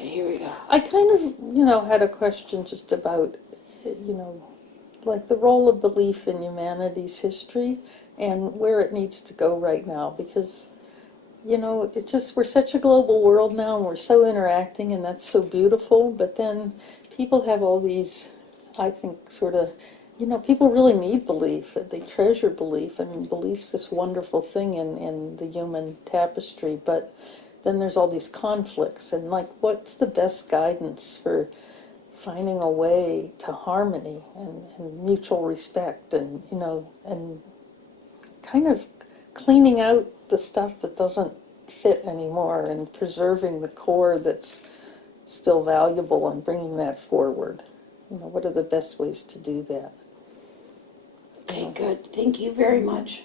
Okay, here we go. I kind of, had a question just about, like the role of belief in humanity's history and where it needs to go right now, because, it's just, we're such a global world now and we're so interacting and that's so beautiful, but then people have all these, I think, sort of, people really need belief, they treasure belief, and belief's this wonderful thing in the human tapestry, but then there's all these conflicts, and like, what's the best guidance for finding a way to harmony and mutual respect, and and kind of cleaning out the stuff that doesn't fit anymore and preserving the core that's still valuable and bringing that forward. What are the best ways to do that? Okay, good. Thank you very much.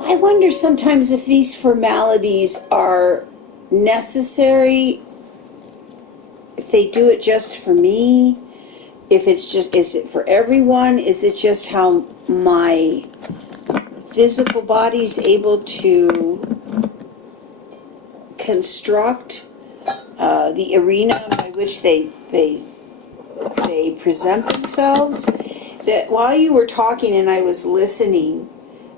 I wonder sometimes if these formalities are necessary, if they do it just for me, if it's just, is it for everyone? Is it just how my physical body's able to construct the arena by which they present themselves? That while you were talking and I was listening,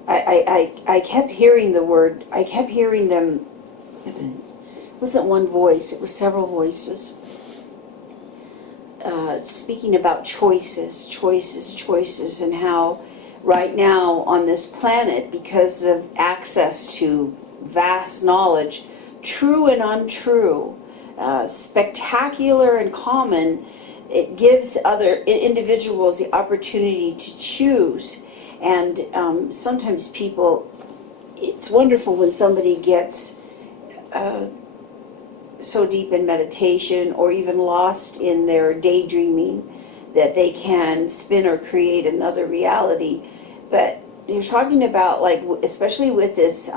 I kept hearing the word, I kept hearing them, it wasn't one voice, it was several voices, speaking about choices, and how right now on this planet, because of access to vast knowledge, true and untrue, spectacular and common, it gives other individuals the opportunity to choose. And sometimes people, it's wonderful when somebody gets so deep in meditation or even lost in their daydreaming that they can spin or create another reality. But you're talking about, like, especially with this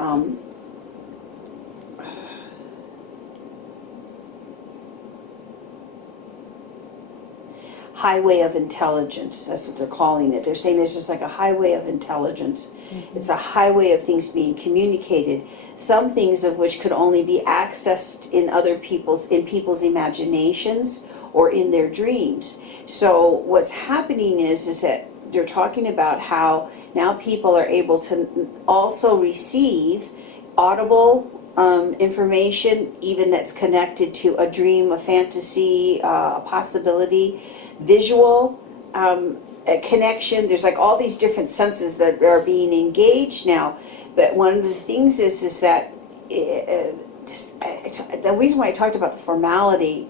highway of intelligence, that's what they're calling it. They're saying there's just like a highway of intelligence. Mm-hmm. It's a highway of things being communicated, some things of which could only be accessed in people's imaginations or in their dreams. So what's happening is that they're talking about how now people are able to also receive audible information, even that's connected to a dream, a fantasy, a possibility, visual a connection. There's like all these different senses that are being engaged now. But one of the things is that the reason why I talked about the formality,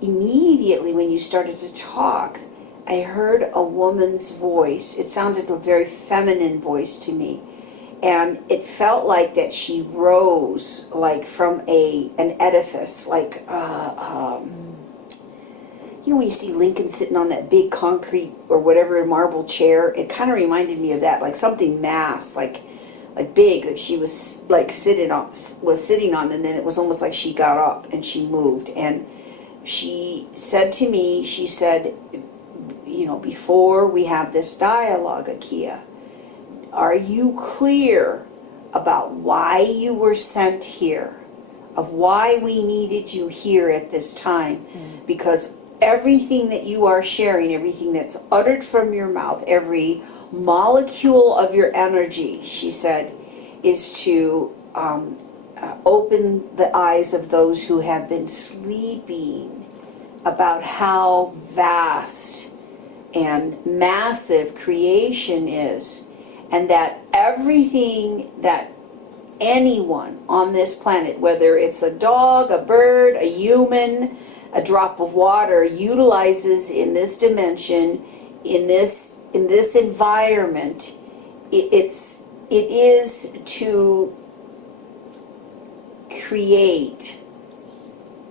immediately when you started to talk, I heard a woman's voice. It sounded a very feminine voice to me. And it felt like that she rose like from an edifice, like you know when you see Lincoln sitting on that big concrete or whatever marble chair, it kind of reminded me of that, like something mass, like big, that she was like sitting on, and then it was almost like she got up and she moved. And she said to me, she said, you know, before we have this dialogue, Akeeya, are you clear about why you were sent here, of why we needed you here at this time? Because everything that you are sharing, everything that's uttered from your mouth, every molecule of your energy, she said, is to open the eyes of those who have been sleeping about how vast and massive creation is, and that everything that anyone on this planet, whether it's a dog, a bird, a human, a drop of water, utilizes in this dimension, in this environment, it is to create.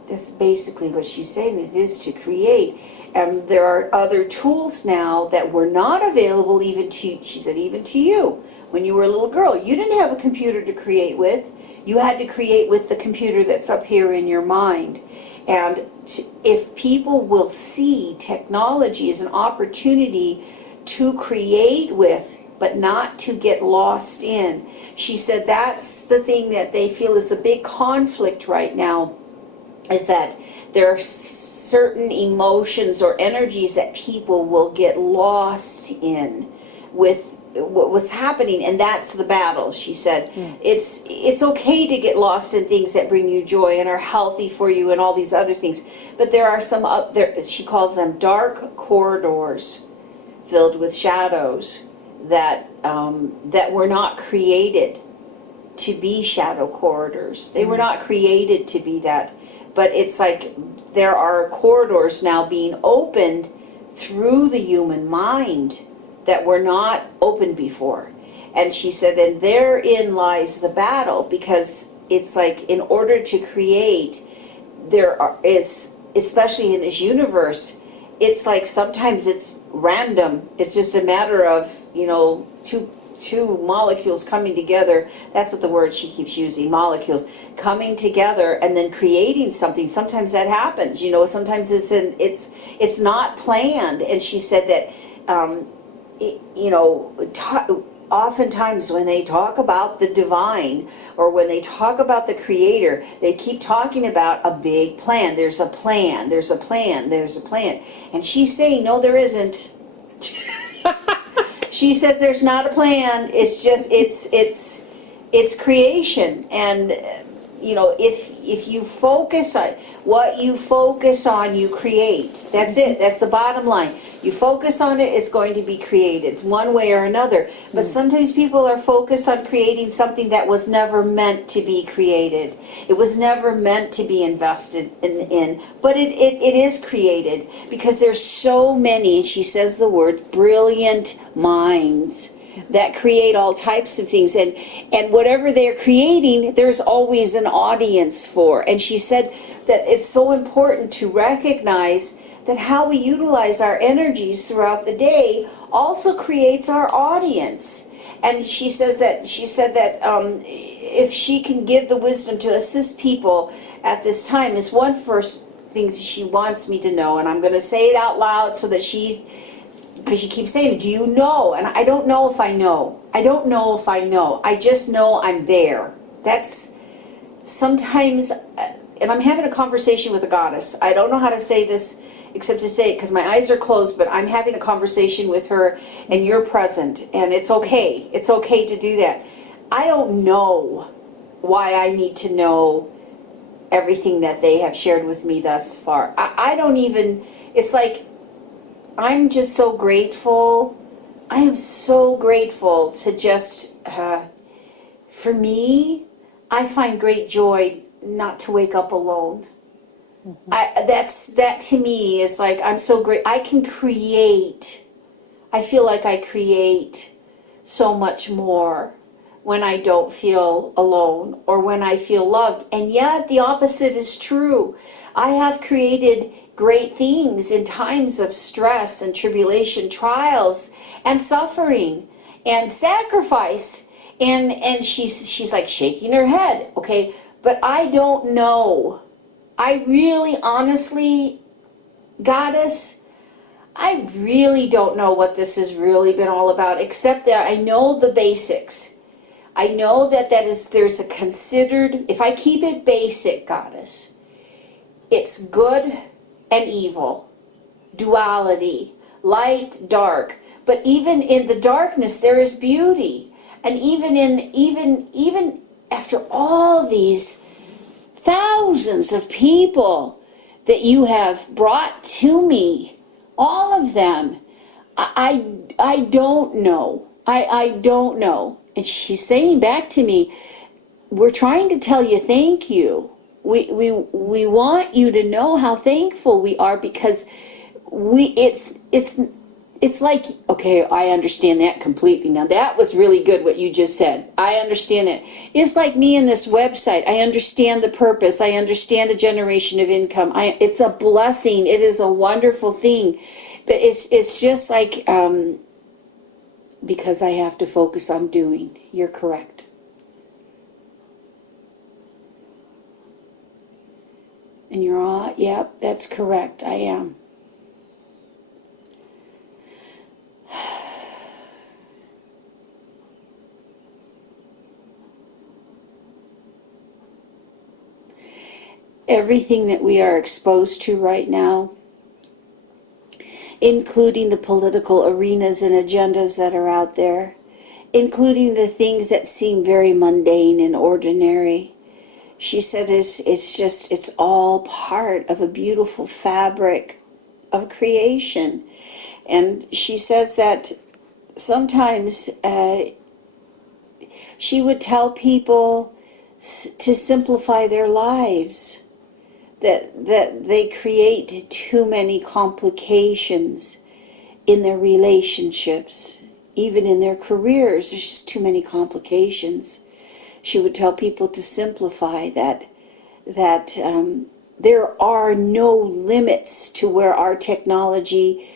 That's basically what she's saying. It is to create. And there are other tools now that were not available even to, she said, even to you. When you were a little girl, you didn't have a computer to create with. You had to create with the computer that's up here in your mind. And if people will see technology as an opportunity to create with, but not to get lost in, she said that's the thing that they feel is a big conflict right now, is that there are certain emotions or energies that people will get lost in with what's happening, and that's the battle. She said it's okay to get lost in things that bring you joy and are healthy for you and all these other things, but there are some there, she calls them dark corridors filled with shadows that that were not created to be shadow corridors. They were not created to be that, but it's like there are corridors now being opened through the human mind that were not open before. And she said, and therein lies the battle, because it's like in order to create, is, especially in this universe, it's like sometimes it's random. It's just a matter of, two molecules coming together. That's what the word she keeps using, molecules coming together and then creating something. Sometimes that happens, sometimes it's not planned. And she said that oftentimes when they talk about the divine or when they talk about the creator, they keep talking about a big plan. There's a plan, there's a plan, there's a plan. And she's saying, no, there isn't. She says there's not a plan. It's just, it's creation. And, if you focus on what you focus on, you create. That's it. That's the bottom line. You focus on it, it's going to be created one way or another. But sometimes people are focused on creating something that was never meant to be created. It was never meant to be invested in. But it is created because there's so many, and she says the word, brilliant minds that create all types of things. And whatever they're creating, there's always an audience for. And she said that it's so important to recognize that how we utilize our energies throughout the day also creates our audience. And she said that if she can give the wisdom to assist people at this time, is one first thing she wants me to know, and I'm going to say it out loud so that because she keeps saying, do you know? And I don't know if I know. I don't know if I know. I just know I'm there. That's sometimes, and I'm having a conversation with a goddess. I don't know how to say this except to say it because my eyes are closed, but I'm having a conversation with her and you're present, and it's okay. It's okay to do that. I don't know why I need to know everything that they have shared with me thus far. I don't even, it's like, I'm just so grateful. I am so grateful to just, for me, I find great joy not to wake up alone. That to me is like, I'm so great. I can create. I feel like I create so much more when I don't feel alone or when I feel loved. And yet the opposite is true. I have created great things in times of stress and tribulation, trials and suffering and sacrifice. And she's like shaking her head. Okay, but I don't know. I really, honestly, Goddess, I really don't know what this has really been all about, except that I know the basics. I know that there's a considered, if I keep it basic, Goddess, it's good and evil, duality, light, dark. But even in the darkness, there is beauty. And even after all these thousands of people that you have brought to me, all of them, I don't know. I don't know. And she's saying back to me, we're trying to tell you thank you. We want you to know how thankful we are, because it's like, okay, I understand that completely now. That was really good what you just said. I understand that. It's like me in this website. I understand the purpose. I understand the generation of income. It's a blessing. It is a wonderful thing. But it's just like, because I have to focus on doing. You're correct. And you're all, yep, that's correct. I am. Everything that we are exposed to right now, including the political arenas and agendas that are out there, including the things that seem very mundane and ordinary. She said it's all part of a beautiful fabric of creation. And she says that sometimes she would tell people to simplify their lives, that they create too many complications in their relationships, even in their careers. There's just too many complications. She would tell people to simplify that there are no limits to where our technology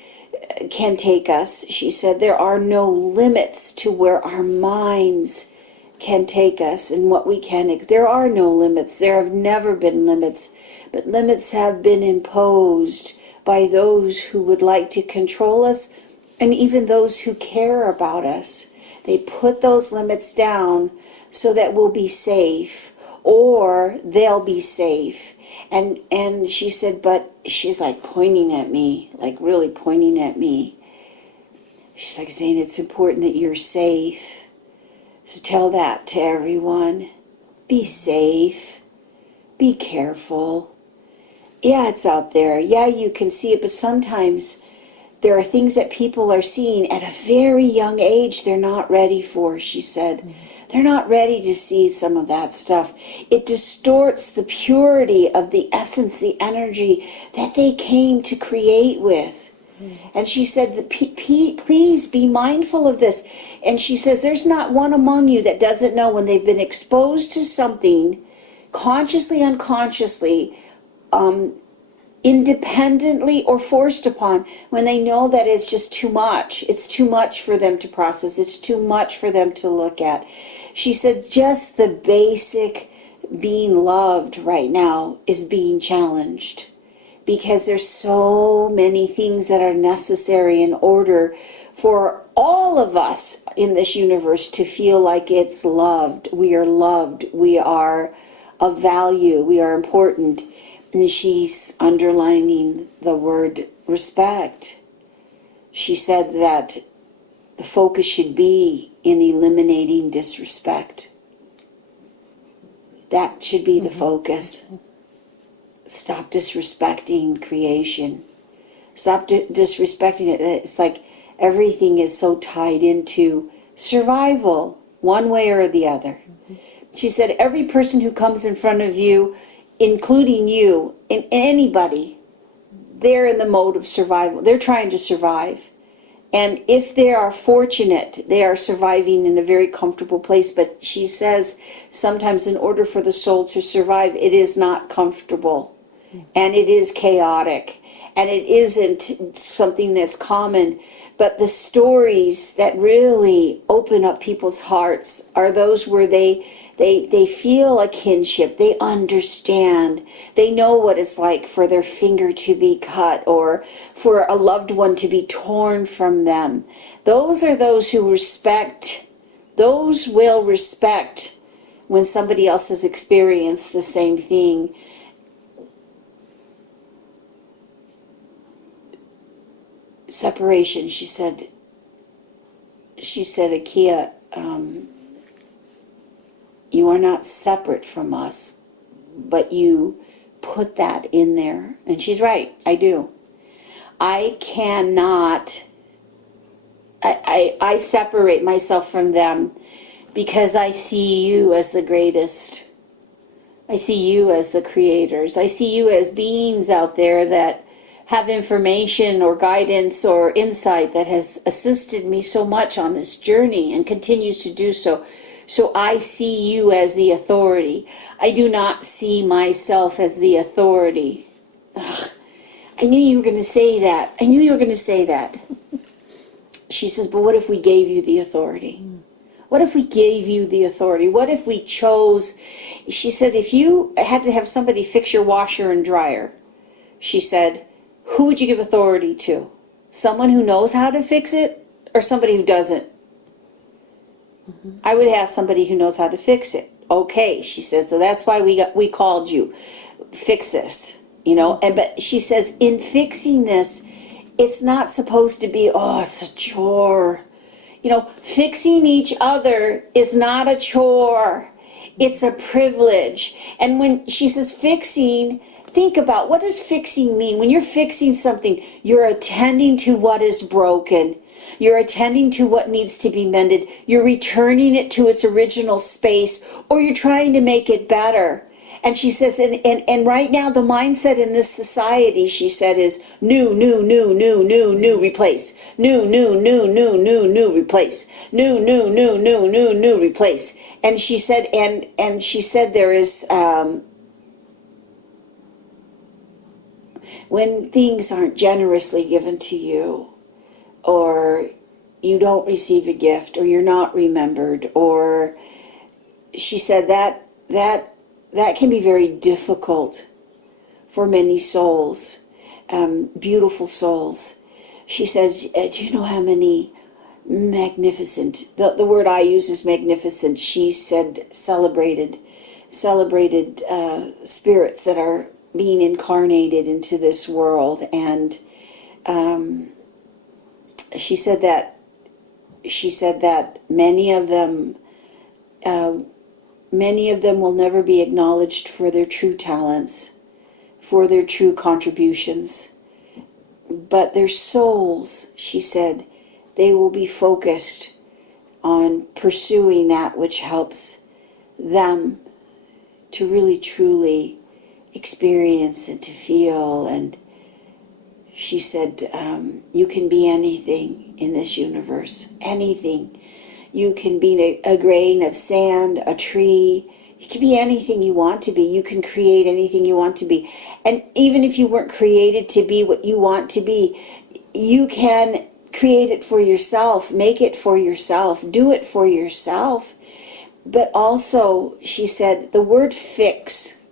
can take us. She said there are no limits to where our minds can take us and what we can. There are no limits. There have never been limits, but limits have been imposed by those who would like to control us, and even those who care about us. They put those limits down so that we'll be safe, or they'll be safe. And she said, but she's like pointing at me, like really pointing at me. She's like saying, it's important that you're safe. So tell that to everyone. Be safe. Be careful. Yeah, it's out there. Yeah, you can see it, but sometimes there are things that people are seeing at a very young age they're not ready for, she said. Mm-hmm. They're not ready to see some of that stuff. It distorts the purity of the essence, the energy that they came to create with. Mm-hmm. And she said, please be mindful of this. And she says, there's not one among you that doesn't know when they've been exposed to something, consciously, unconsciously, independently or forced upon, when they know that it's just too much. It's too much for them to process. It's too much for them to look at. She said just the basic being loved right now is being challenged, because there's so many things that are necessary in order for all of us in this universe to feel like it's loved. We are loved. We are of value. We are important. And she's underlining the word respect. She said that the focus should be in eliminating disrespect. That should be the focus. Stop disrespecting creation. Stop disrespecting it. It's like everything is so tied into survival, one way or the other. She said every person who comes in front of you, including you, and anybody, they're in the mode of survival. They're trying to survive. And if they are fortunate, they are surviving in a very comfortable place. But she says sometimes in order for the soul to survive, it is not comfortable. And it is chaotic. And it isn't something that's common. But the stories that really open up people's hearts are those where they feel a kinship. They understand. They know what it's like for their finger to be cut or for a loved one to be torn from them. Those are those who respect. Those will respect when somebody else has experienced the same thing. Separation, she said, Akeeya, You are not separate from us. But you put that in there. And she's right, I do. I cannot, I separate myself from them because I see you as the greatest. I see you as the creators. I see you as beings out there that have information or guidance or insight that has assisted me so much on this journey and continues to do so. So I see you as the authority. I do not see myself as the authority. Ugh, I knew you were going to say that. I knew you were going to say that. She says, but what if we gave you the authority? What if we gave you the authority? What if we chose? She said, if you had to have somebody fix your washer and dryer, she said, who would you give authority to? Someone who knows how to fix it or somebody who doesn't? I would have somebody who knows how to fix it. Okay, she said, so that's why we called you. Fix this, you know. And but she says, in fixing this, it's not supposed to be, oh, it's a chore. You know, fixing each other is not a chore. It's a privilege. And when she says fixing, think about, what does fixing mean? When you're fixing something, you're attending to what is broken. You're attending to what needs to be mended. You're returning it to its original space, or you're trying to make it better. And she says, and right now the mindset in this society, she said, is new, replace. New, replace. New, replace. And she said, and she said there is, when things aren't generously given to you, or you don't receive a gift, or you're not remembered, or she said that can be very difficult for many souls, beautiful souls. She says, do you know how many magnificent, the word I use is magnificent, she said celebrated spirits that are being incarnated into this world. And she said that many of them will never be acknowledged for their true talents, for their true contributions. But their souls, she said, they will be focused on pursuing that which helps them to really truly experience and to feel. And she said, you can be anything in this universe, anything. You can be a grain of sand, a tree. You can be anything you want to be. You can create anything you want to be. And even if you weren't created to be what you want to be, you can create it for yourself, make it for yourself, do it for yourself. But also, she said, the word fix,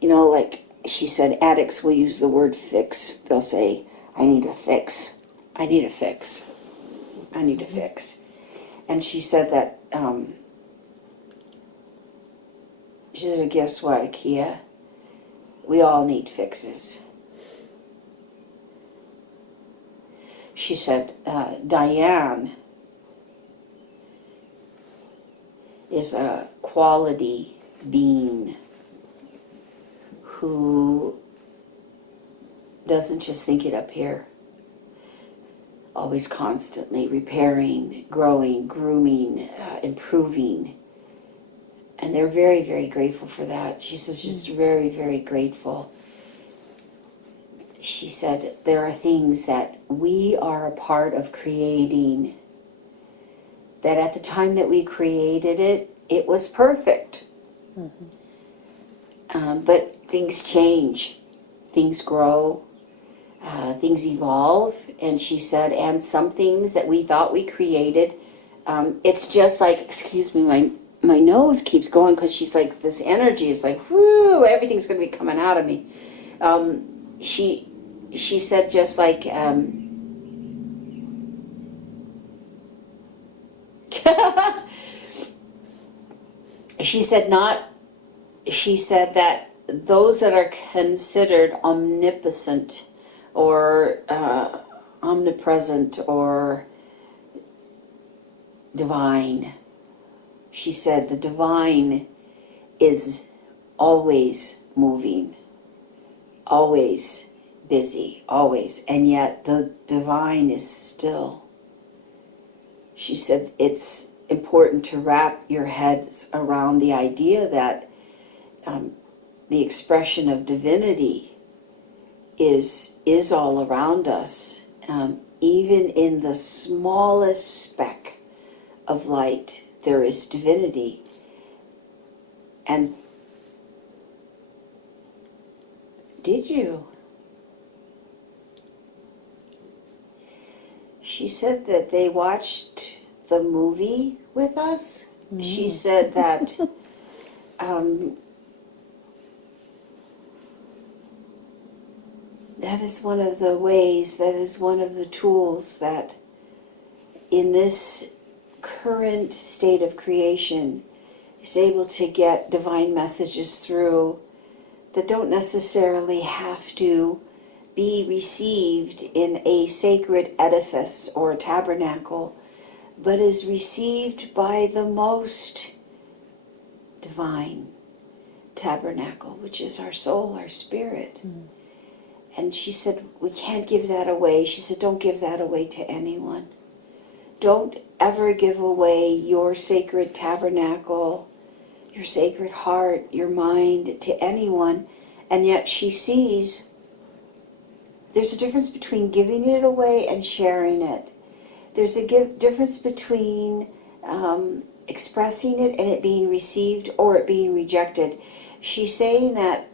you know, like she said, addicts will use the word fix. They'll say, I need a fix. I need a fix. I need a fix. And she said that, she said, guess what, Akeeya? We all need fixes. She said, Diane is a quality being who doesn't just think it up here. Always constantly repairing, growing, grooming, improving. And they're very, very grateful for that. She says, just very, very grateful. She said, there are things that we are a part of creating, that at the time that we created it, it was perfect. But things change, things grow, things evolve. And she said, and some things that we thought we created, it's just like, excuse me, my nose keeps going, because she's like, this energy is like, whoo, everything's going to be coming out of me. She said, just like, she said that those that are considered omnipotent or omnipresent or divine, she said the divine is always moving, always busy, always, and yet the divine is still. She said it's important to wrap your heads around the idea that the expression of divinity is all around us, even in the smallest speck of light there is divinity. And did you? She said that they watched the movie with us. She said that that is one of the ways, that is one of the tools that in this current state of creation is able to get divine messages through that don't necessarily have to be received in a sacred edifice or a tabernacle, but is received by the most divine tabernacle, which is our soul, our spirit. And she said, we can't give that away. She said, don't give that away to anyone. Don't ever give away your sacred tabernacle, your sacred heart, your mind to anyone. And yet she sees there's a difference between giving it away and sharing it. There's a difference between expressing it and it being received or it being rejected. She's saying that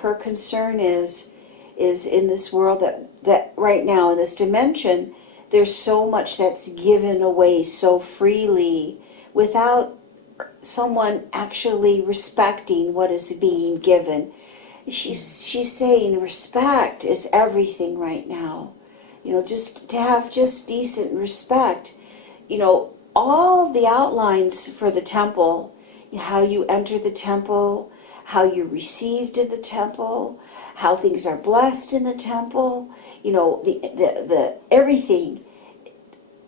her concern is in this world that right now in this dimension, there's so much that's given away so freely without someone actually respecting what is being given. She's saying respect is everything right now. Just to have just decent respect. All the outlines for the temple, how you enter the temple, how you're received in the temple, how things are blessed in the temple, the everything,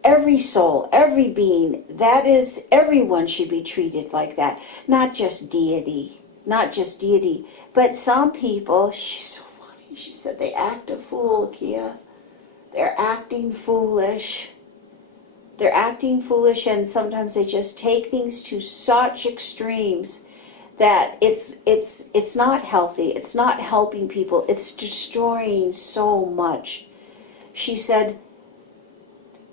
every soul, every being, that is, everyone should be treated like that. Not just deity, but some people, she's so funny, she said they act a fool, Akeeya. They're acting foolish. They're acting foolish, and sometimes they just take things to such extremes that it's not healthy. It's not helping people. It's destroying so much. She said,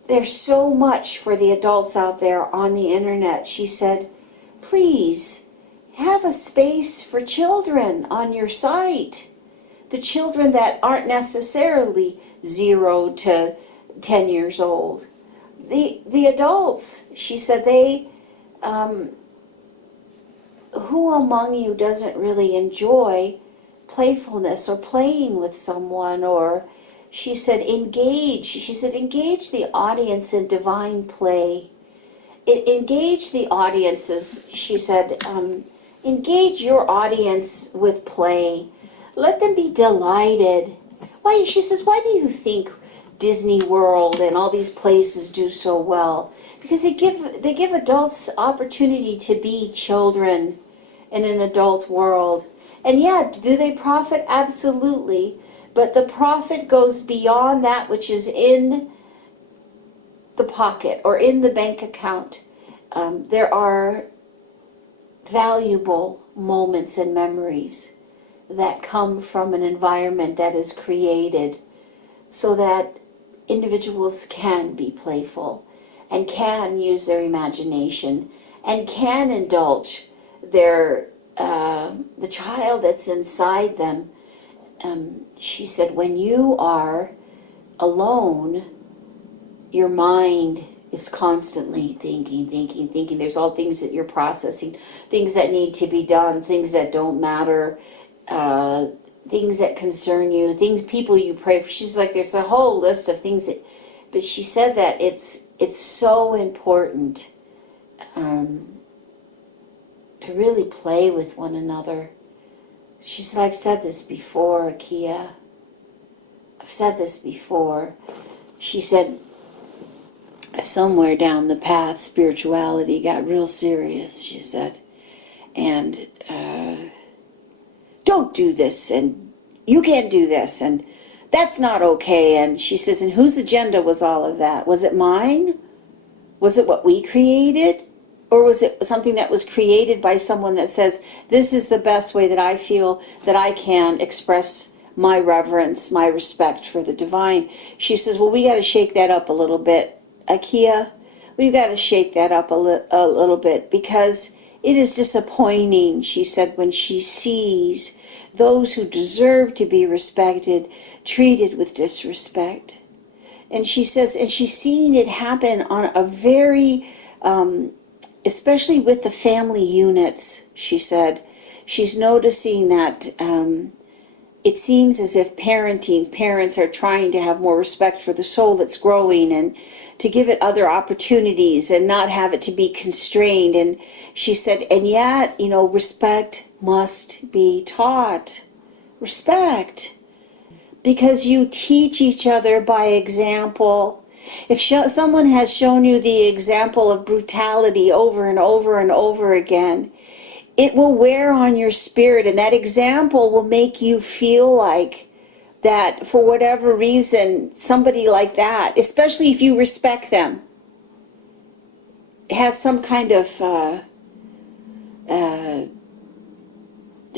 there's so much for the adults out there on the internet. She said, please have a space for children on your site. The children that aren't necessarily 0 to 10 years old. The adults, she said, they, who among you doesn't really enjoy playfulness or playing with someone? Or she said engage the audience in divine play. Engage the audiences, she said, engage your audience with play. Let them be delighted. Why, she says, why do you think Disney World and all these places do so well? Because they give adults opportunity to be children in an adult world. And yet, do they profit? Absolutely. But the profit goes beyond that which is in the pocket or in the bank account. There are valuable moments and memories that come from an environment that is created so that individuals can be playful and can use their imagination and can indulge their the child that's inside them. She said, when you are alone, your mind is constantly thinking. There's all things that you're processing, things that need to be done, things that don't matter, things that concern you, people you pray for. She's like, there's a whole list of things that, but she said that it's so important to really play with one another. She said, I've said this before, Akeeya. I've said this before. She said, somewhere down the path, spirituality got real serious, she said. And don't do this, and you can't do this, and that's not okay. And she says, and whose agenda was all of that? Was it mine? Was it what we created? Or was it something that was created by someone that says, this is the best way that I feel that I can express my reverence, my respect for the divine? She says, well, we got to shake that up a little bit. Akeeya, we've got to shake that up a little bit, because it is disappointing, she said, when she sees those who deserve to be respected treated with disrespect. And she says, and she's seeing it happen on a very, especially with the family units, she said. She's noticing that it seems as if parents are trying to have more respect for the soul that's growing and to give it other opportunities and not have it to be constrained. And she said, and yet, respect must be taught. Respect. Because you teach each other by example. If someone has shown you the example of brutality over and over and over again, it will wear on your spirit, and that example will make you feel like that for whatever reason, somebody like that, especially if you respect them, has some kind of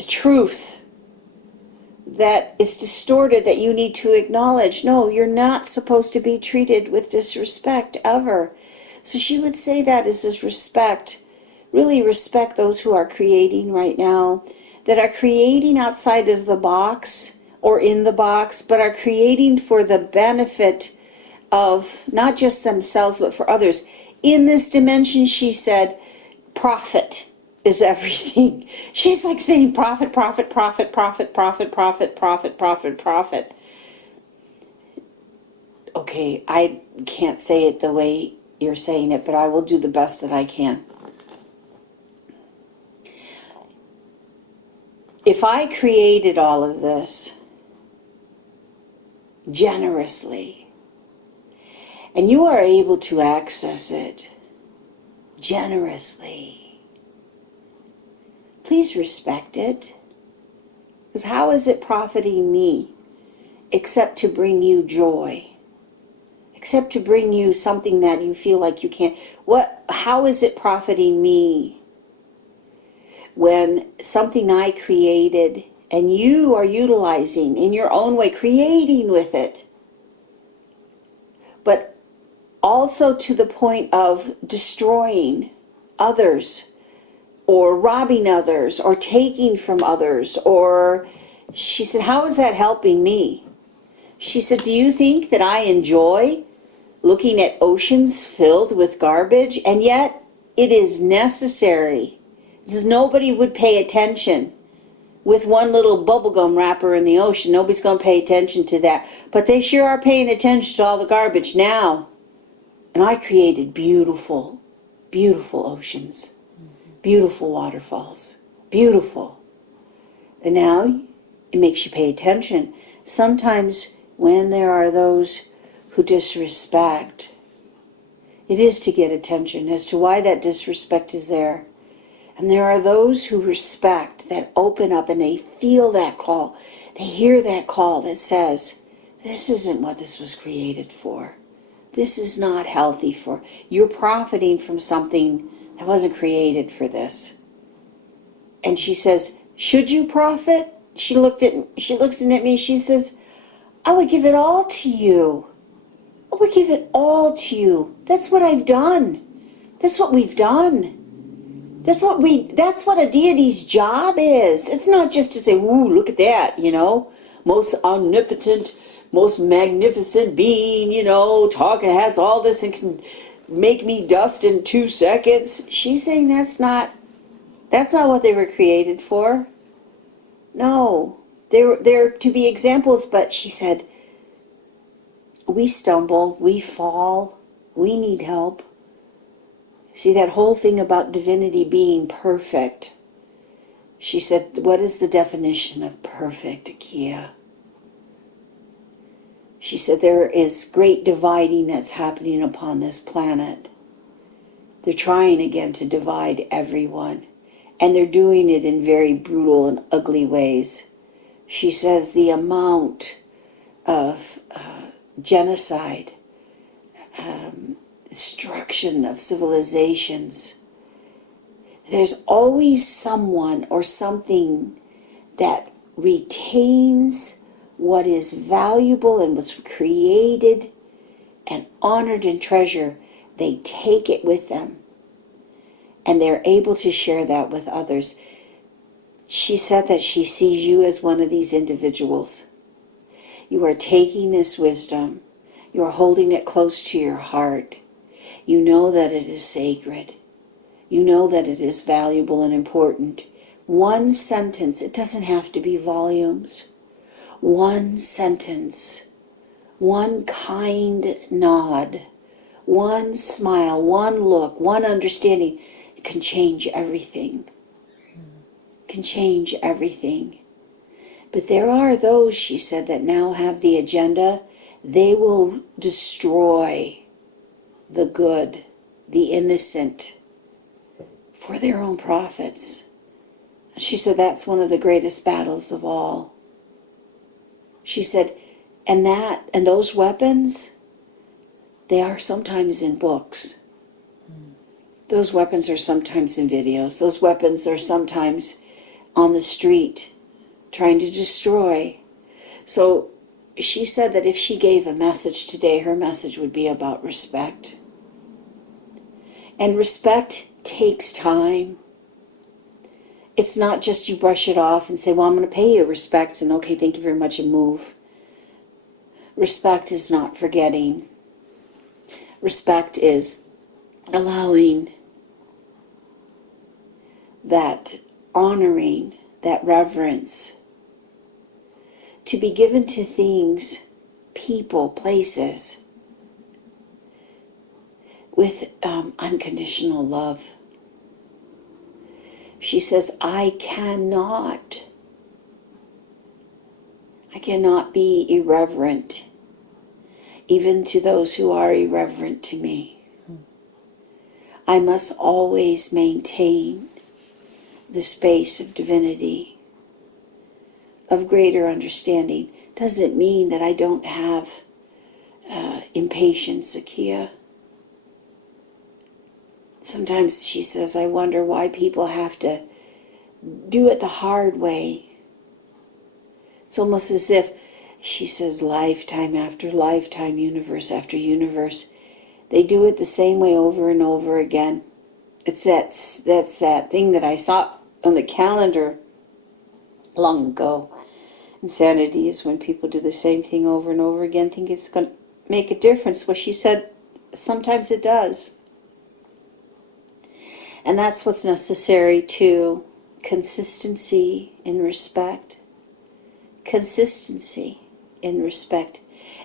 truth that is distorted that you need to acknowledge. No, you're not supposed to be treated with disrespect ever. So she would say that is this respect. Really respect those who are creating right now, that are creating outside of the box or in the box, but are creating for the benefit of not just themselves, but for others. In this dimension, she said, profit is everything. She's like saying profit, profit, profit, profit, profit, profit, profit, profit, profit. Okay, I can't say it the way you're saying it, but I will do the best that I can. If I created all of this generously, and you are able to access it generously, please respect it. Because how is it profiting me except to bring you joy? Except to bring you something that you feel like you can't. How is it profiting me when something I created and you are utilizing in your own way, creating with it, but also to the point of destroying others or robbing others or taking from others? Or she said, how is that helping me? She said, do you think that I enjoy looking at oceans filled with garbage? And yet it is necessary, because nobody would pay attention with one little bubblegum wrapper in the ocean. Nobody's going to pay attention to that. But they sure are paying attention to all the garbage now. And I created beautiful, beautiful oceans, beautiful waterfalls, beautiful. And now it makes you pay attention. Sometimes when there are those who disrespect, it is to get attention as to why that disrespect is there. And there are those who respect, that open up, and they feel that call. They hear that call that says, this isn't what this was created for. This is not healthy for. You're profiting from something that wasn't created for this. And she says, should you profit? She looks at me, she says, I would give it all to you. I would give it all to you. That's what I've done. That's what we've done. That's what a deity's job is. It's not just to say, ooh, look at that, most omnipotent, most magnificent being, talking, has all this and can make me dust in 2 seconds. She's saying that's not what they were created for. No, they're to be examples, but she said, we stumble, we fall, we need help. See, that whole thing about divinity being perfect. She said, what is the definition of perfect, Akeeya? She said there is great dividing that's happening upon this planet. They're trying again to divide everyone, and they're doing it in very brutal and ugly ways. She says the amount of genocide, destruction of civilizations, there's always someone or something that retains what is valuable and was created and honored and treasured. They take it with them, and they're able to share that with others. She said that she sees you as one of these individuals. You are taking this wisdom. You are holding it close to your heart. You know that it is sacred. You know that it is valuable and important. One sentence, it doesn't have to be volumes. One sentence, one kind nod, one smile, one look, one understanding can change everything. Can change everything. But there are those, she said, that now have the agenda. They will destroy the good, the innocent, for their own profits. She said that's one of the greatest battles of all. She said, and those weapons, they are sometimes in books. Those weapons are sometimes in videos. Those weapons are sometimes on the street trying to destroy. So she said that if she gave a message today, her message would be about respect. And respect takes time. It's not just you brush it off and say, well, I'm going to pay you respect, and okay, thank you very much, and move. Respect is not forgetting. Respect is allowing that honoring, that reverence to be given to things, people, places with unconditional love. She says, I cannot be irreverent, even to those who are irreverent to me. I must always maintain the space of divinity, of greater understanding. Doesn't mean that I don't have impatience, Akeeya. Sometimes she says, I wonder why people have to do it the hard way. It's almost as if, she says, lifetime after lifetime, universe after universe, they do it the same way over and over again. It's that thing that I saw on the calendar long ago. Insanity is when people do the same thing over and over again, think it's going to make a difference. Well, she said, sometimes it does. And that's what's necessary too. Consistency in respect. Consistency in respect.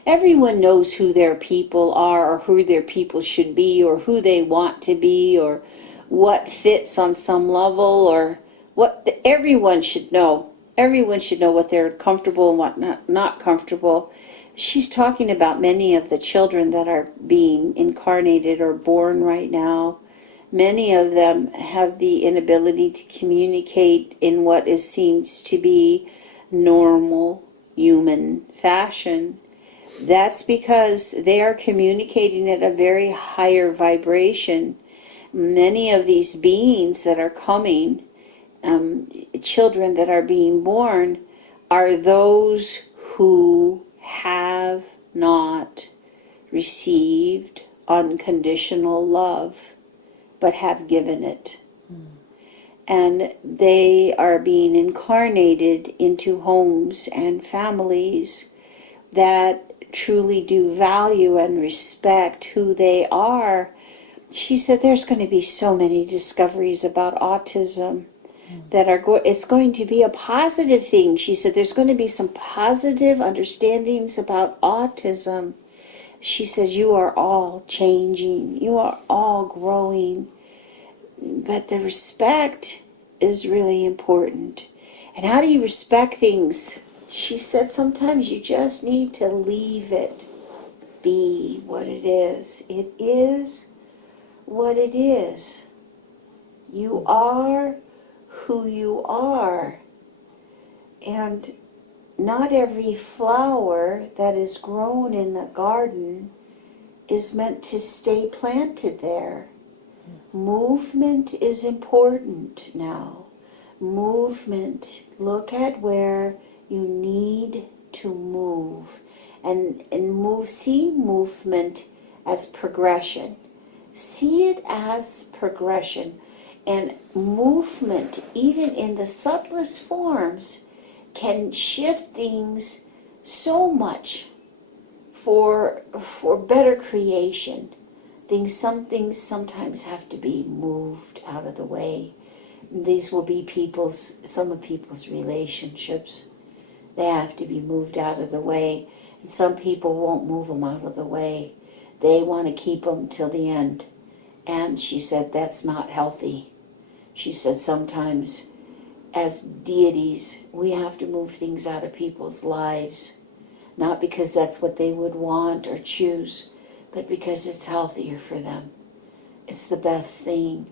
Everyone knows who their people are, or who their people should be, or who they want to be, or what fits on some level, or what everyone should know. Everyone should know what they're comfortable and what not comfortable. She's talking about many of the children that are being incarnated or born right now. Many of them have the inability to communicate in what seems to be normal human fashion. That's because they are communicating at a very higher vibration. Many of these beings that are coming, children that are being born, are those who have not received unconditional love, but have given it. And they are being incarnated into homes and families that truly do value and respect who they are. She said there's going to be so many discoveries about autism that are it's going to be a positive thing. She said there's going to be some positive understandings about autism. She says you are all changing, you are all growing, but the respect is really important. And how do you respect things? she said sometimes you just need to leave it be what it is. It is what it is. You are who you are. And not every flower that is grown in a garden is meant to stay planted there. Movement is important now. Movement. Look at where you need to move. And move, see movement as progression. See it as progression. And movement, even in the subtlest forms, can shift things so much for better creation. Some things sometimes have to be moved out of the way. These will be some of people's relationships. They have to be moved out of the way. And some people won't move them out of the way. They want to keep them till the end. And she said that's not healthy. She said sometimes as deities, we have to move things out of people's lives. Not because that's what they would want or choose, but because it's healthier for them. It's the best thing.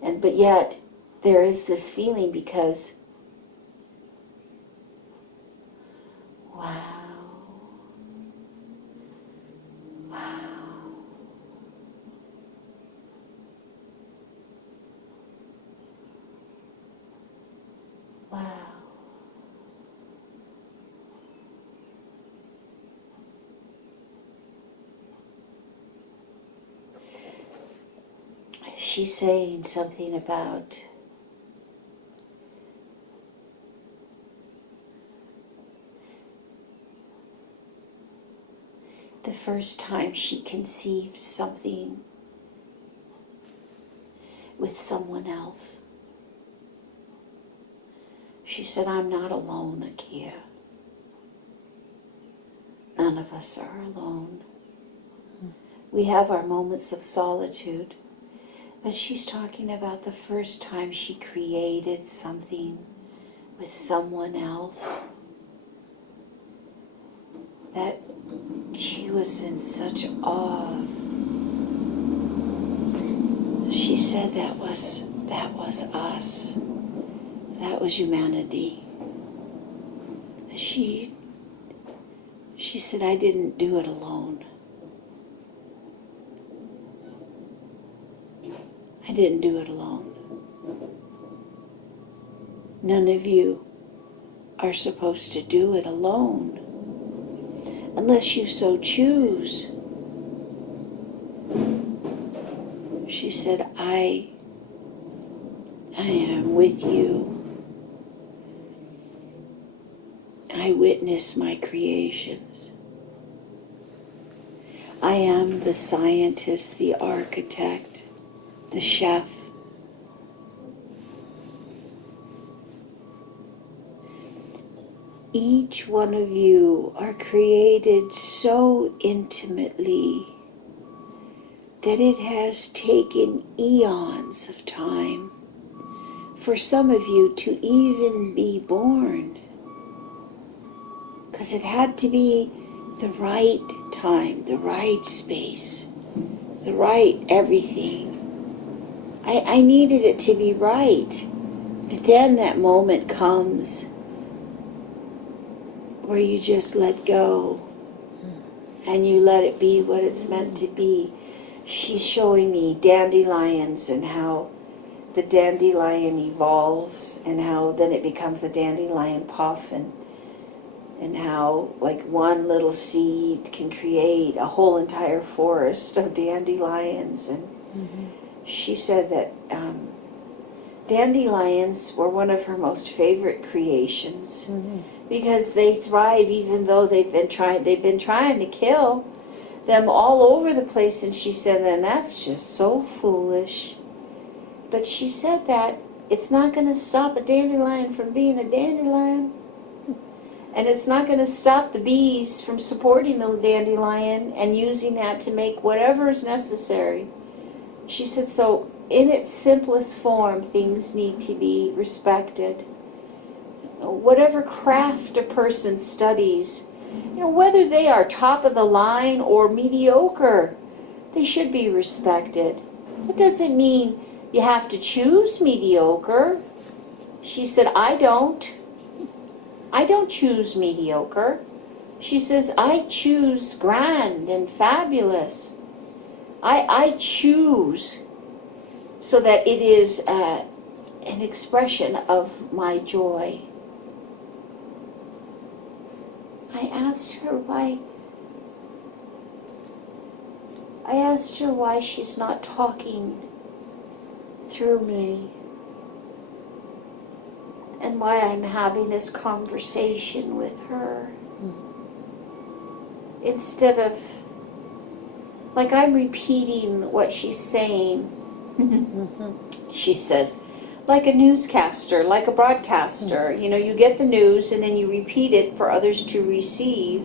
But yet, there is this feeling because, wow, she's saying something about the first time she conceived something with someone else. She said, I'm not alone, Akeeya. None of us are alone. We have our moments of solitude. But she's talking about the first time she created something with someone else, that she was in such awe. She said that was us. That was humanity. She said, I didn't do it alone. I didn't do it alone. None of you are supposed to do it alone, unless you so choose. She said, I am with you. I witness my creations. I am the scientist, the architect, the chef. Each one of you are created so intimately that it has taken eons of time for some of you to even be born. Because it had to be the right time, the right space, the right everything. I needed it to be right. But then that moment comes where you just let go and you let it be what it's meant to be. She's showing me dandelions and how the dandelion evolves and how then it becomes a dandelion puff, and how like one little seed can create a whole entire forest of dandelions. And she said that dandelions were one of her most favorite creations because they thrive even though they've been trying to kill them all over the place. And she said, and that's just so foolish. But she said that it's not going to stop a dandelion from being a dandelion. And it's not going to stop the bees from supporting the dandelion and using that to make whatever is necessary. She said, so in its simplest form, things need to be respected. whatever craft a person studies, whether they are top of the line or mediocre, they should be respected. That doesn't mean you have to choose mediocre. She said, I don't choose mediocre. She says, I choose grand and fabulous. I choose so that it is an expression of my joy. I asked her why she's not talking through me, and why I'm having this conversation with her. Instead of, like, I'm repeating what she's saying. She says, like a newscaster, like a broadcaster. You get the news and then you repeat it for others to receive.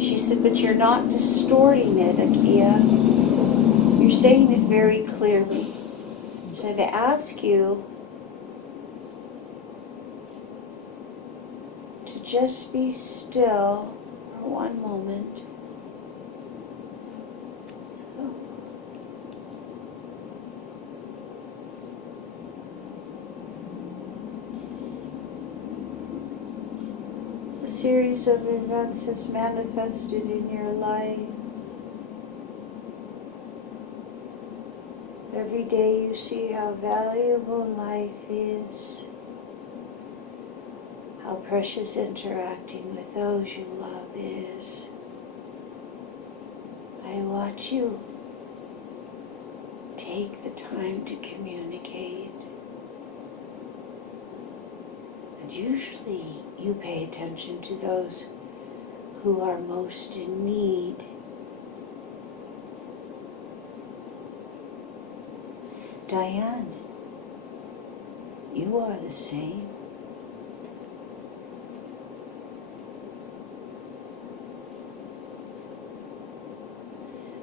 She said, but you're not distorting it, Akeeya. You're saying it very clearly. So to ask you to just be still for one moment. A series of events has manifested in your life. Every day you see how valuable life is, how precious interacting with those you love is. I watch you take the time to communicate. And usually you pay attention to those who are most in need. Diane, you are the same.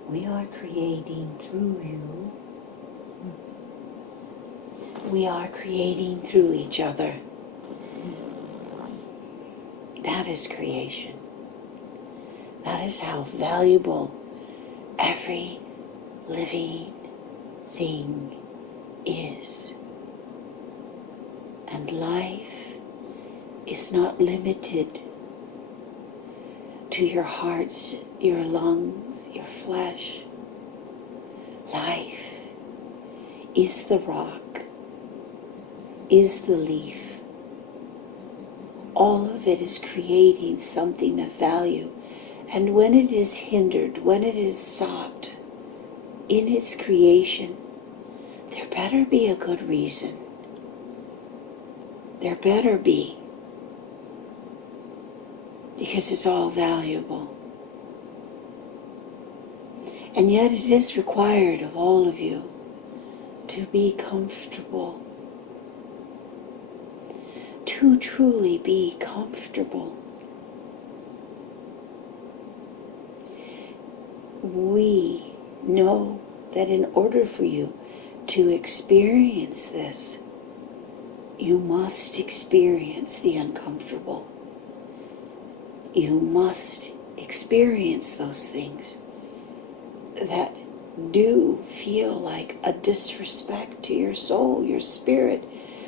We are creating through you. We are creating through each other. That is creation. That is how valuable every living thing is. And life is not limited to your hearts, your lungs, your flesh. Life is the rock, is the leaf. All of it is creating something of value. And when it is hindered, when it is stopped in its creation, there better be a good reason. There better be. Because it's all valuable. And yet it is required of all of you to be comfortable. To truly be comfortable. We know that in order for you to experience this, you must experience the uncomfortable. You must experience those things that do feel like a disrespect to your soul, your spirit,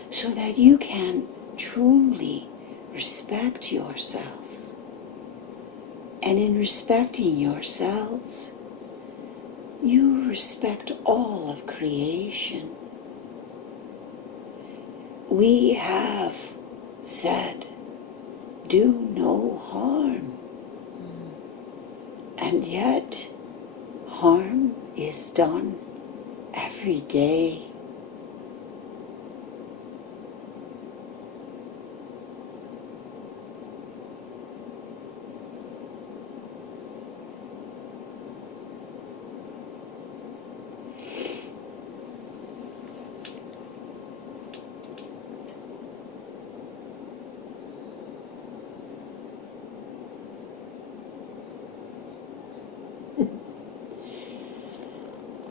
so that you can truly respect yourselves. And in respecting yourselves, you respect all of creation. We have said, do no harm. And yet, harm is done every day.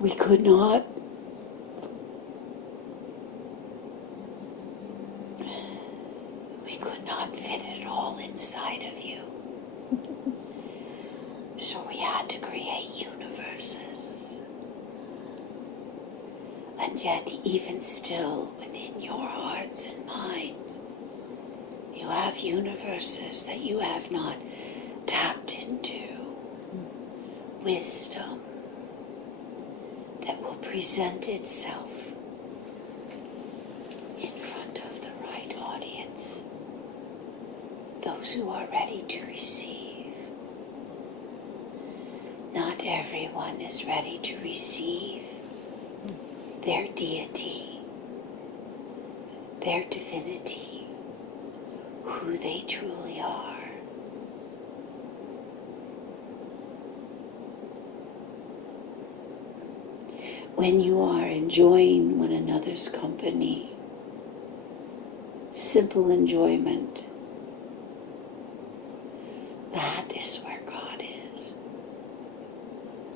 We could not could not fit it all inside of you. So we had to create universes. And yet, even still, within your hearts and minds, you have universes that you have not tapped into. Wisdom that will present itself in front of the right audience. Those who are ready to receive. Not everyone is ready to receive their deity, their divinity, who they truly are. When you are enjoying one another's company, simple enjoyment, that is where God is.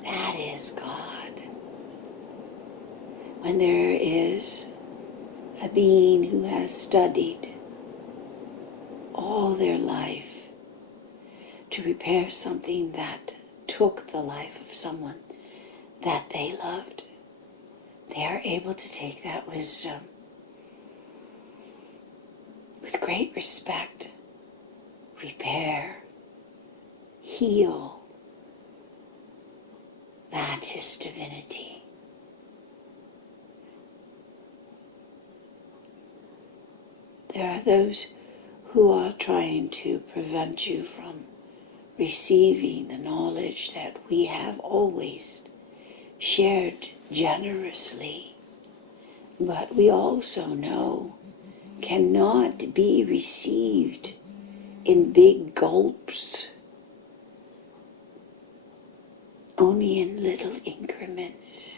That is God. When there is a being who has studied all their life to prepare something that took the life of someone that they loved, they are able to take that wisdom with great respect, repair, heal. That is divinity. There are those who are trying to prevent you from receiving the knowledge that we have always shared generously, but we also know cannot be received in big gulps, only in little increments.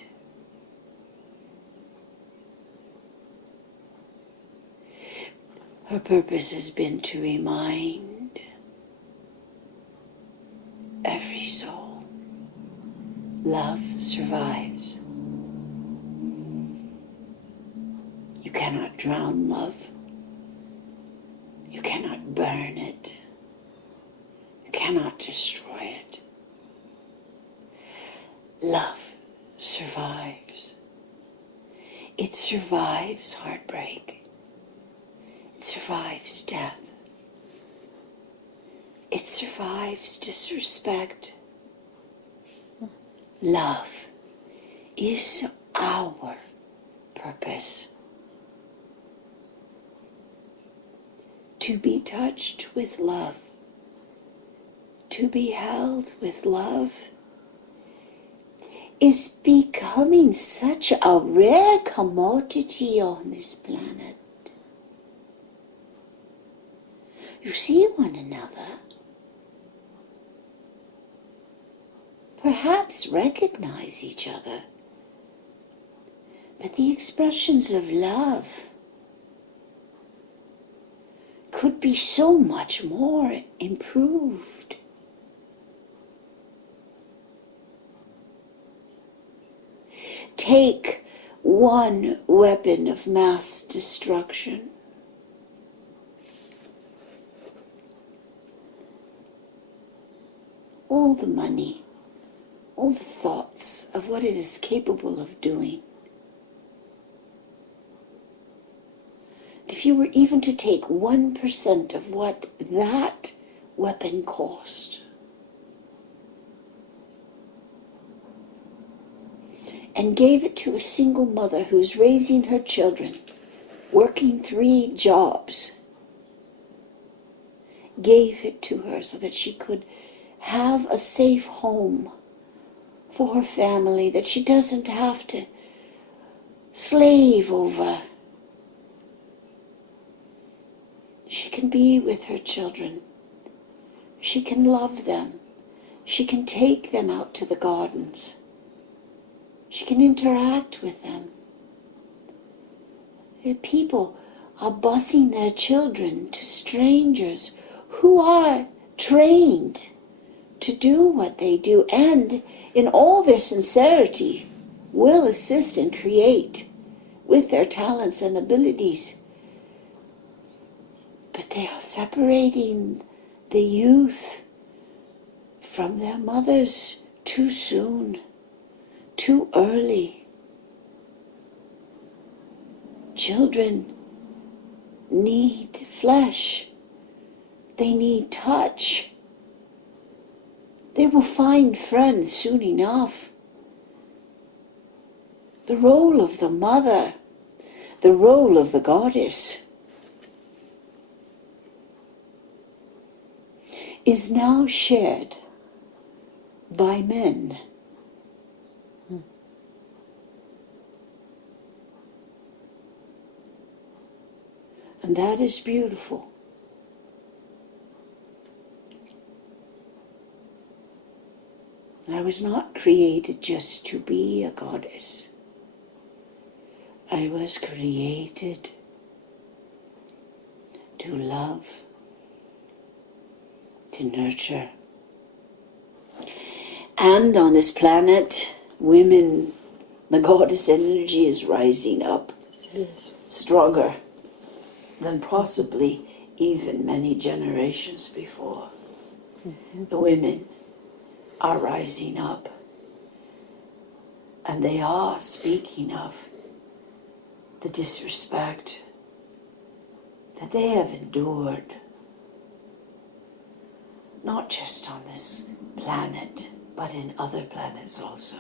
Her purpose has been to remind every soul, love survives. You cannot drown love. You cannot burn it. You cannot destroy it. Love survives. It survives heartbreak. It survives death. It survives disrespect. Love is our purpose. To be touched with love, to be held with love, is becoming such a rare commodity on this planet. You see one another, perhaps recognize each other, but the expressions of love could be so much more improved. Take one weapon of mass destruction. All the money, all the thoughts of what it is capable of doing. If you were even to take 1% of what that weapon cost, and gave it to a single mother who's raising her children, working 3 jobs, gave it to her so that she could have a safe home for her family, that she doesn't have to slave over. She can be with her children. She can love them. She can take them out to the gardens. She can interact with them. People are busing their children to strangers who are trained to do what they do and, in all their sincerity, will assist and create with their talents and abilities. But But they are separating the youth from their mothers too soon, too early. Children need flesh. They need touch. They will find friends soon enough. The role of the mother, the role of the goddess, is now shared by men. And that is beautiful. I was not created just to be a goddess. I was created to love, to nurture. And on this planet, women, the goddess energy is rising up, stronger than possibly even many generations before. The women are rising up, and they are speaking of the disrespect that they have endured, not just on this planet, but in other planets also.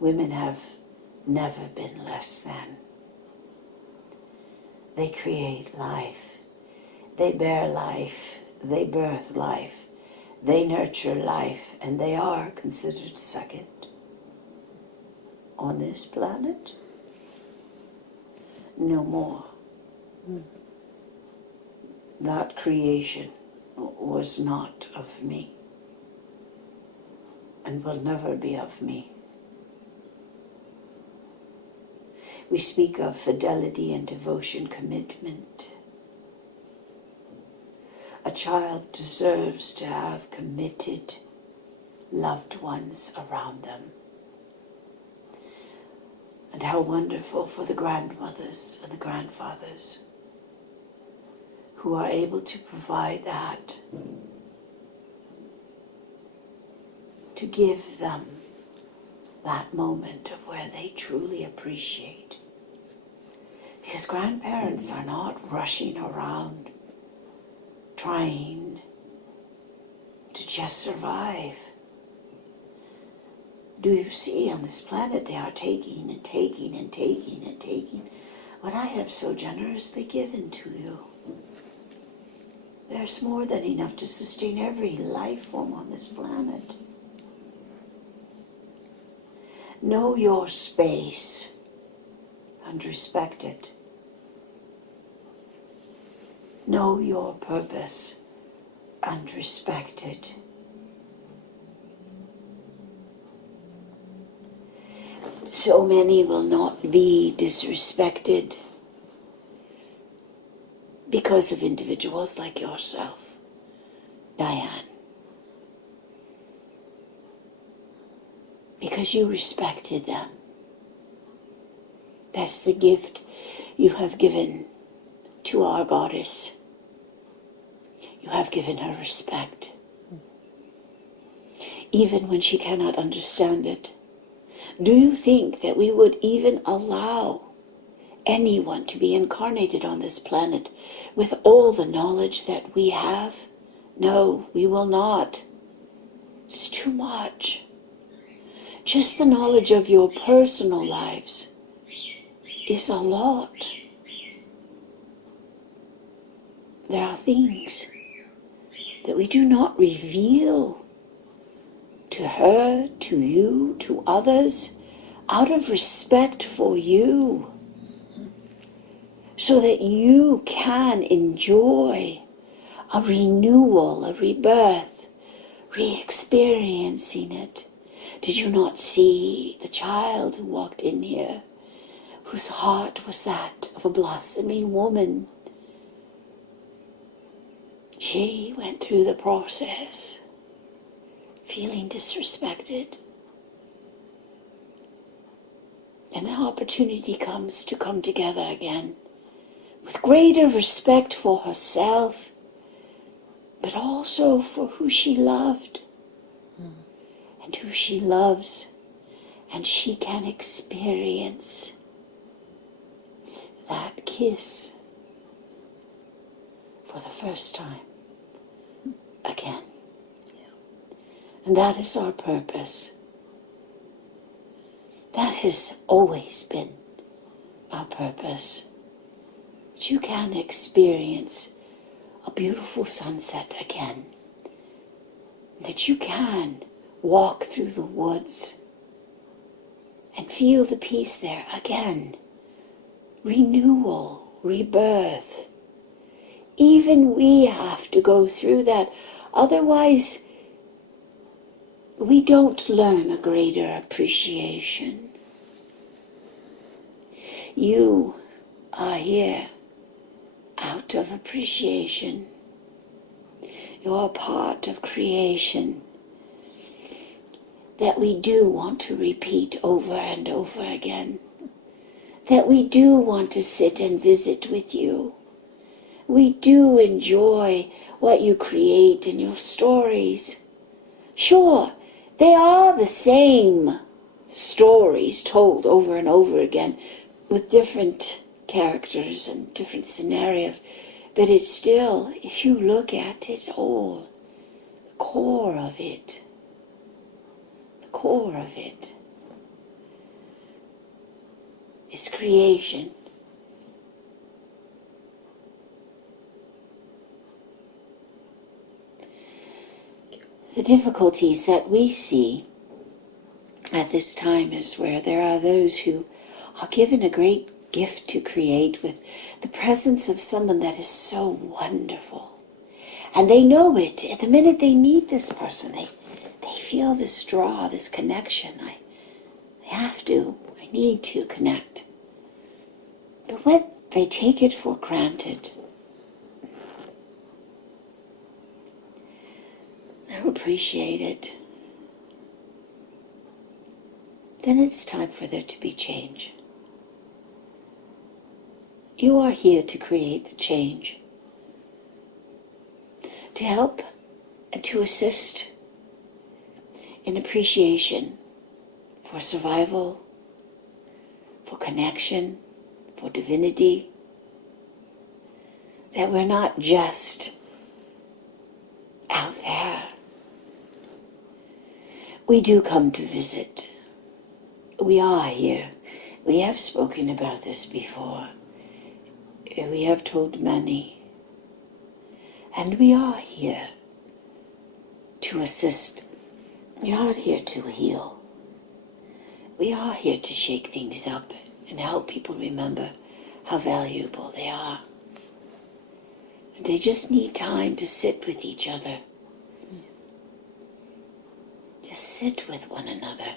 Women have never been less than. They create life, they bear life, they birth life, they nurture life, and they are considered second on this planet. No more. That creation was not of me and will never be of me. We speak of fidelity and devotion, commitment. A child deserves to have committed loved ones around them. And how wonderful for the grandmothers and the grandfathers who are able to provide that, to give them that moment of where they truly appreciate. Because grandparents are not rushing around trying to just survive. Do you see on this planet they are taking and taking and taking and taking what I have so generously given to you? There's more than enough to sustain every life form on this planet. Know your space and respect it. Know your purpose and respect it. So many will not be disrespected because of individuals like yourself, Diane. Because you respected them. That's the gift you have given to our goddess. You have given her respect. Even when she cannot understand it. Do you think that we would even allow anyone to be incarnated on this planet with all the knowledge that we have? No, we will not. It's too much. Just the knowledge of your personal lives is a lot. There are things that we do not reveal to her, to you, to others, out of respect for you, so that you can enjoy a renewal, a rebirth, re-experiencing it. Did you not see the child who walked in here, whose heart was that of a blossoming woman? She went through the process, feeling disrespected. And the opportunity comes to come together again with greater respect for herself, but also for who she loved and who she loves, and she can experience that kiss for the first time again. And that is our purpose. That has always been our purpose. That you can experience a beautiful sunset again. That you can walk through the woods and feel the peace there again. Renewal, rebirth. Even we have to go through that. Otherwise, we don't learn a greater appreciation. You are here out of appreciation. You're a part of creation that we do want to repeat over and over again. That we do want to sit and visit with you. We do enjoy what you create in your stories. Sure, they are the same stories told over and over again with different characters and different scenarios. But it's still, if you look at it all, the core of it is creation. The difficulties that we see at this time is where there are those who are given a great gift to create with the presence of someone that is so wonderful. And they know it. At the minute they meet this person, they feel this draw, this connection. I need to connect. But when they take it for granted, they appreciate it, then it's time for there to be change. You are here to create the change, to help and to assist in appreciation for survival, for connection, for divinity, that we're not just out there. We do come to visit. We are here. We have spoken about this before. We have told many. And we are here to assist. We are here to heal. We are here to shake things up and help people remember how valuable they are. And they just need time to sit with each other. Just sit with one another.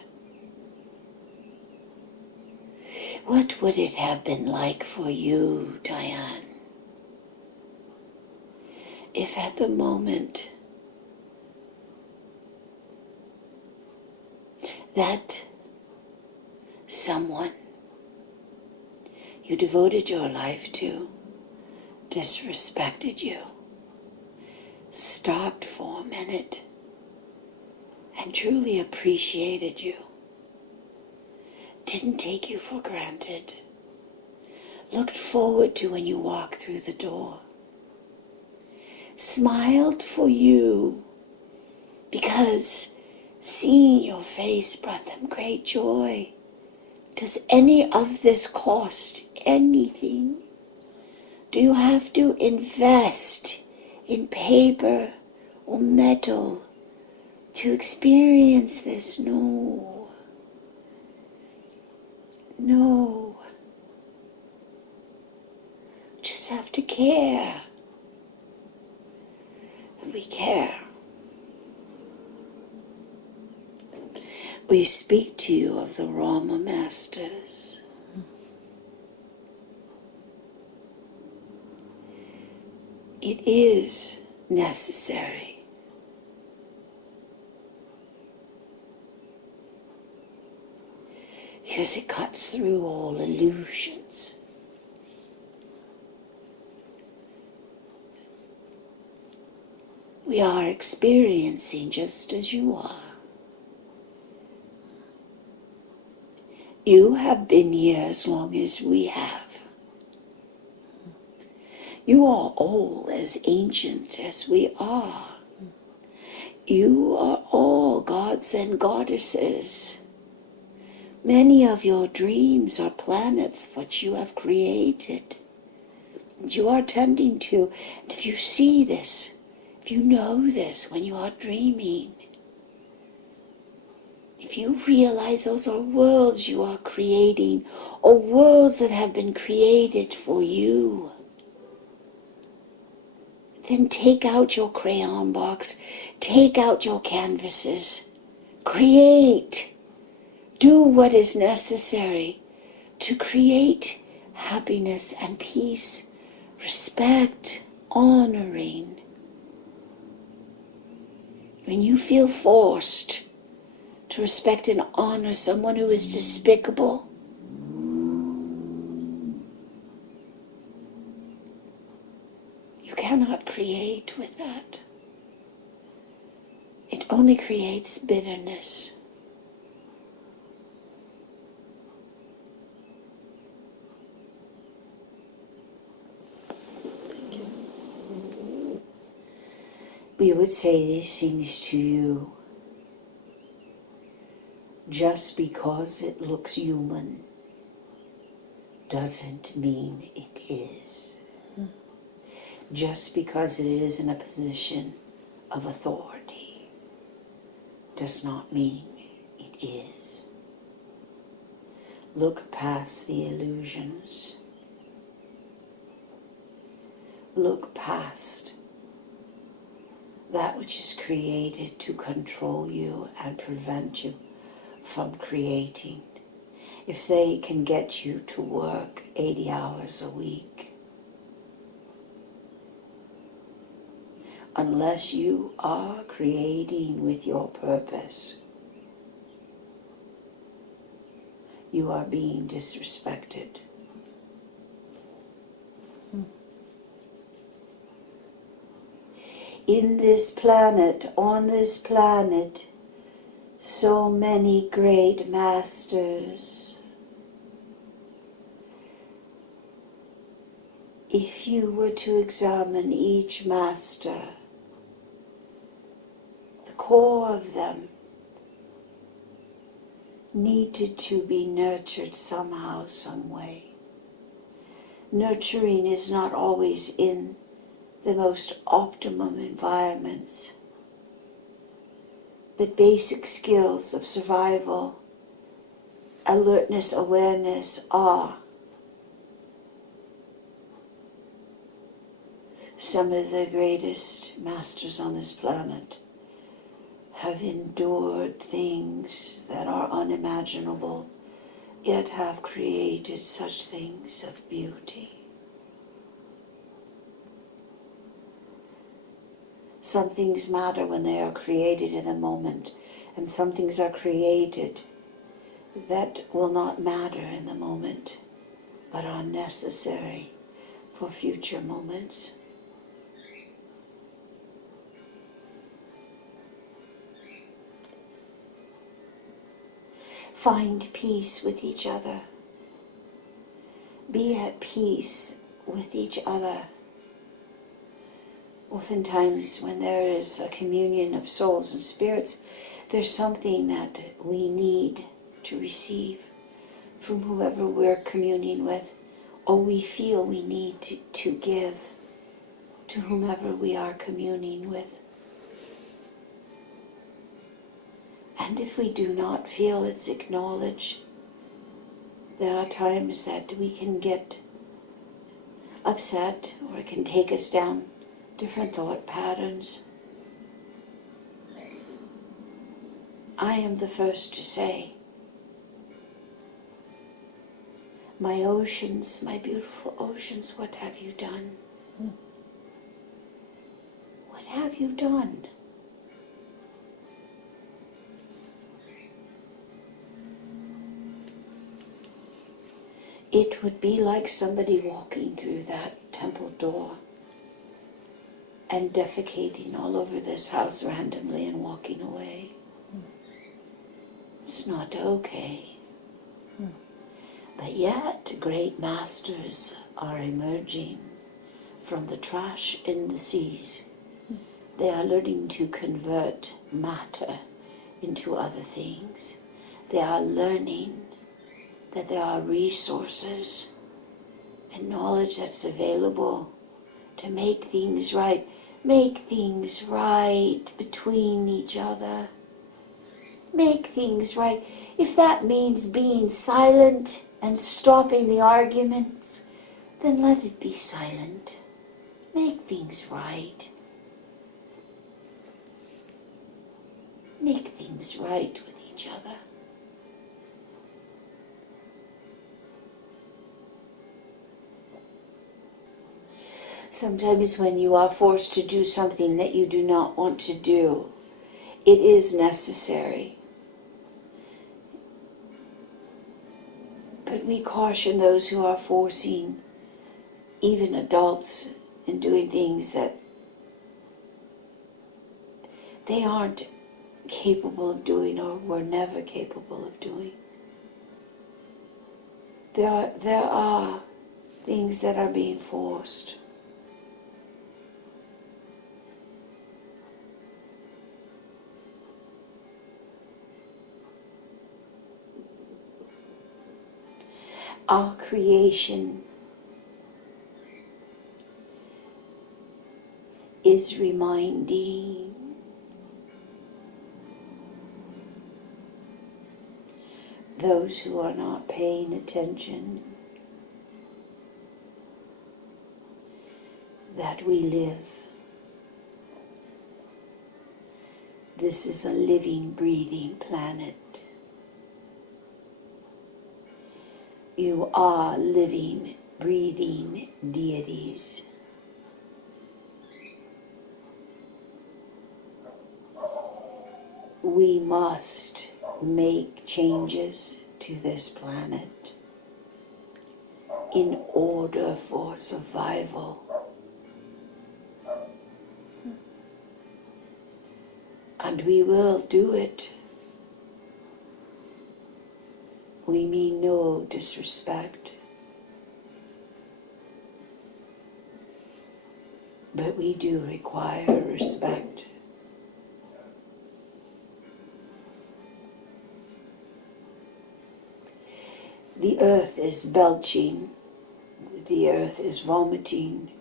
What would it have been like for you, Diane, if at the moment that someone you devoted your life to disrespected you, stopped for a minute and truly appreciated you, didn't take you for granted, looked forward to when you walked through the door, smiled for you because seeing your face brought them great joy. Does any of this cost anything? Do you have to invest in paper or metal to experience this? No. No. Just have to care. And we care. We speak to you of the Rama Masters. It is necessary. Because it cuts through all illusions. We are experiencing just as you are. You have been here as long as we have. You are all as ancient as we are. You are all gods and goddesses. Many of your dreams are planets that you have created. And you are tending to. And if you see this, if you know this when you are dreaming, if you realize those are worlds you are creating, or worlds that have been created for you, then take out your crayon box, take out your canvases, create, do what is necessary to create happiness and peace, respect, honoring. When you feel forced to respect and honor someone who is despicable, you cannot create with that. It only creates bitterness. Thank you. We would say these things to you just because it looks human doesn't mean it is. Just because it is in a position of authority does not mean it is. Look past the illusions. Look past that which is created to control you and prevent you from creating. If they can get you to work 80 hours a week, unless you are creating with your purpose, you are being disrespected. In this planet, on this planet, so many great masters. If you were to examine each master, the core of them needed to be nurtured somehow, some way. Nurturing is not always in the most optimum environments, but basic skills of survival, alertness, awareness are. Some of the greatest masters on this planet have endured things that are unimaginable, yet have created such things of beauty. Some things matter when they are created in the moment, and some things are created that will not matter in the moment, but are necessary for future moments. Find peace with each other. Be at peace with each other. Oftentimes, when there is a communion of souls and spirits, there's something that we need to receive from whoever we're communing with, or we feel we need to give to whomever we are communing with. And if we do not feel it's acknowledged, there are times that we can get upset, or it can take us down different thought patterns. I am the first to say, my oceans, my beautiful oceans, what have you done? What have you done? It would be like somebody walking through that temple door and defecating all over this house randomly and walking away. It's not okay. But yet, great masters are emerging from the trash in the seas. They are learning to convert matter into other things. They are learning that there are resources and knowledge that's available to make things right. Make things right between each other. Make things right. If that means being silent and stopping the arguments, then let it be silent. Make things right. Make things right with each other. Sometimes when you are forced to do something that you do not want to do, it is necessary. But we caution those who are forcing even adults in doing things that they aren't capable of doing or were never capable of doing. There are things that are being forced. Our creation is reminding those who are not paying attention that we live. This is a living, breathing planet. You are living, breathing deities. We must make changes to this planet in order for survival. And we will do it. We mean no disrespect, but we do require respect. The earth is belching, the earth is vomiting,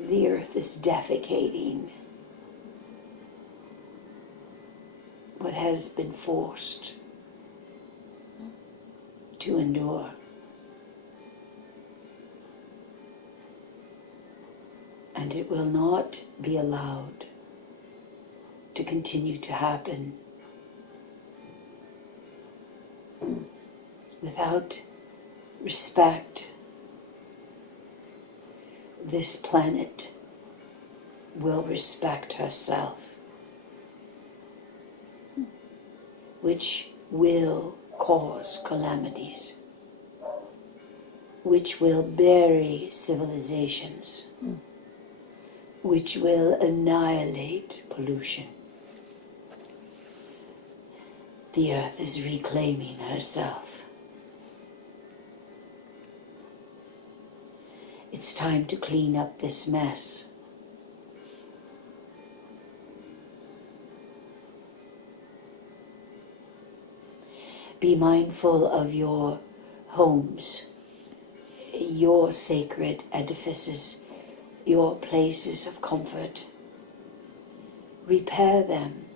the earth is defecating what has been forced to endure. And it will not be allowed to continue to happen without respect. This planet will respect herself, which will cause calamities, which will bury civilizations, which will annihilate pollution. The earth is reclaiming herself. It's time to clean up this mess. Be mindful of your homes, your sacred edifices, your places of comfort. Repair them,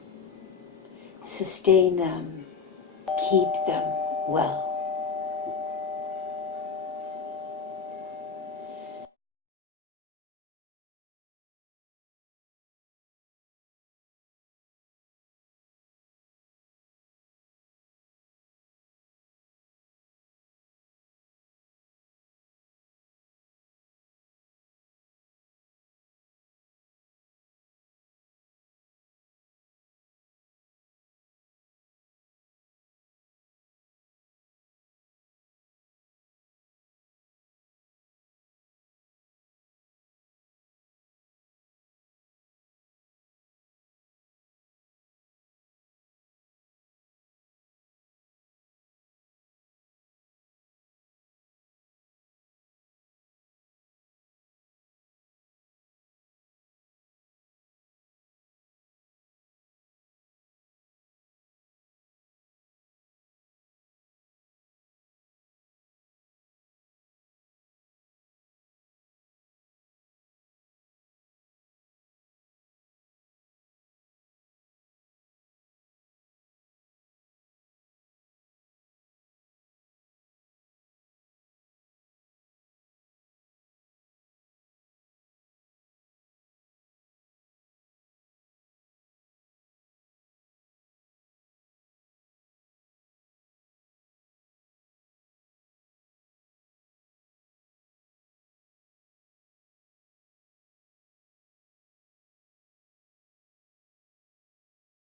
sustain them, keep them well.